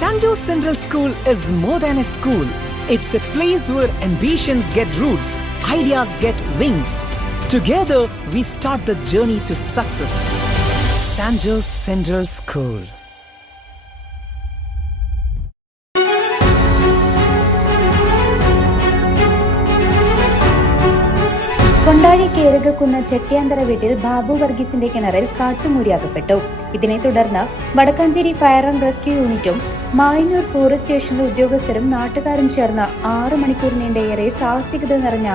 St. Joe's Central School is more than a school. It's a place where ambitions get roots, ideas get wings. Together, we start the journey to success. St. Joe's Central School. Kondazhy കേരകക്കുന്ന് ചെട്ടിയാന്തറ വീട്ടിൽ ബാബു വർഗീസിന്റെ കിണറിൽ കാട്ടുമൂരി അകപ്പെട്ടു. ഇതിനെ തുടർന്ന് Vadakkanchery fire and rescue യൂണിറ്റും Mayannur forest സ്റ്റേഷനിലെ ഉദ്യോഗസ്ഥരും നാട്ടുകാരും ചേർന്ന് 6 മണിക്കൂർ നീണ്ടേറെ സാഹസികത നിറഞ്ഞ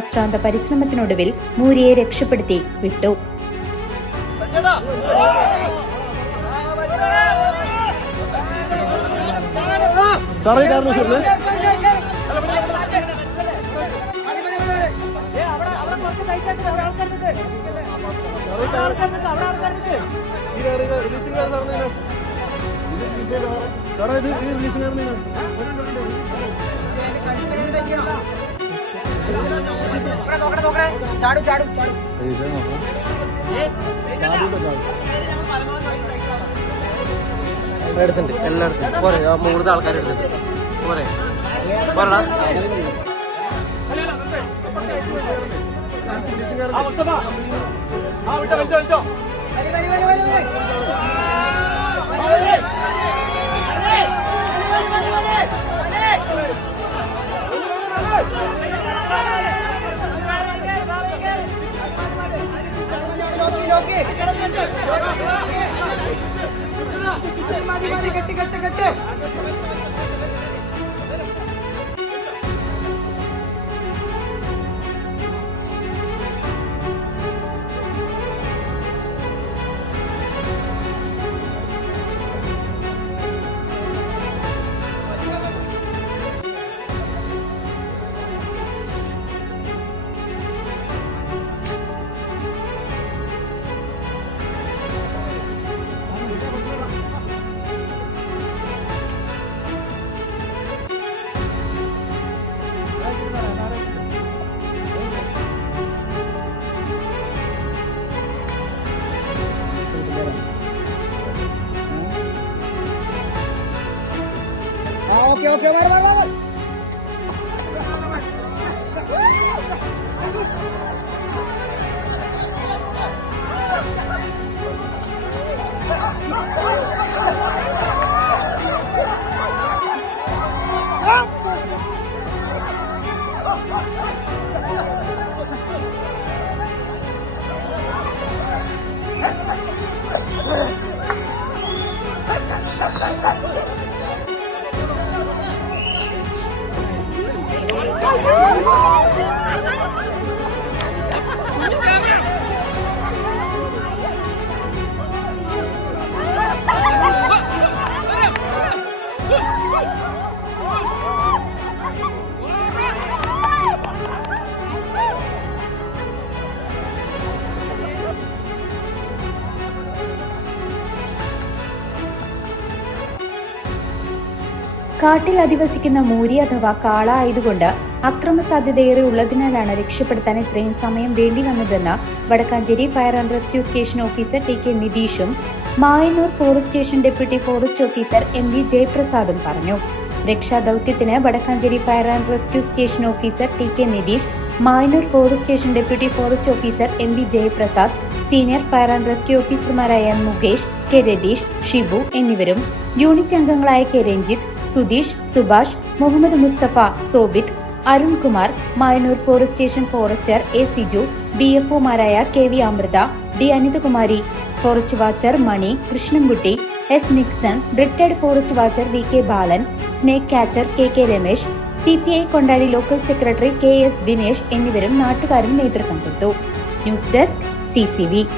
അശ്രാന്ത പരിശ്രമത്തിനൊടുവിൽ മൂരിയെ രക്ഷപ്പെടുത്തി വിട്ടു. എല്ലായിടത്തും പോരെ, 3 ആൾക്കാർ എടുത്തിട്ട് പോരെ പോരടാ. Okay, bye. കാട്ടിൽ അധിവസിക്കുന്ന മൂരി അഥവാ കാള ആയതുകൊണ്ട് അക്രമ സാധ്യതയേറെ ഉള്ളതിനാലാണ് രക്ഷപ്പെടുത്താൻ ഇത്രയും സമയം വേണ്ടി വന്നതെന്ന് Vadakkanchery fire and rescue station officer T K നിതീഷും Mayannur forest station deputy forest officer M V ജയപ്രസാദും പറഞ്ഞു. രക്ഷാദൌത്യത്തിന് Vadakkanchery fire and rescue station officer T K Nitheesh, Mayannur forest station deputy forest officer M V Jayaprasad, senior fire and rescue ഓഫീസർമാരായ Mukesh, K Ratheesh, Shibu എന്നിവരും unit അംഗങ്ങളായ K Ranjith, Sudheesh, Subhash, Muhammad Mustafa, Sobith, Arunkumar, Mayannur forest station forester A Siju, DFOമാരായ K V Amritha, D Anithakumari, forest watcher Mani, Krishnankutty, S Nixon, retired forest watcher V K Balan, snake catcher K K Ramesh, CPI Kondadi local secretary KS Dinesh എന്നിവരും നാട്ടുകാരും നേതൃത്വം കൊടുത്തു. News desk CCV.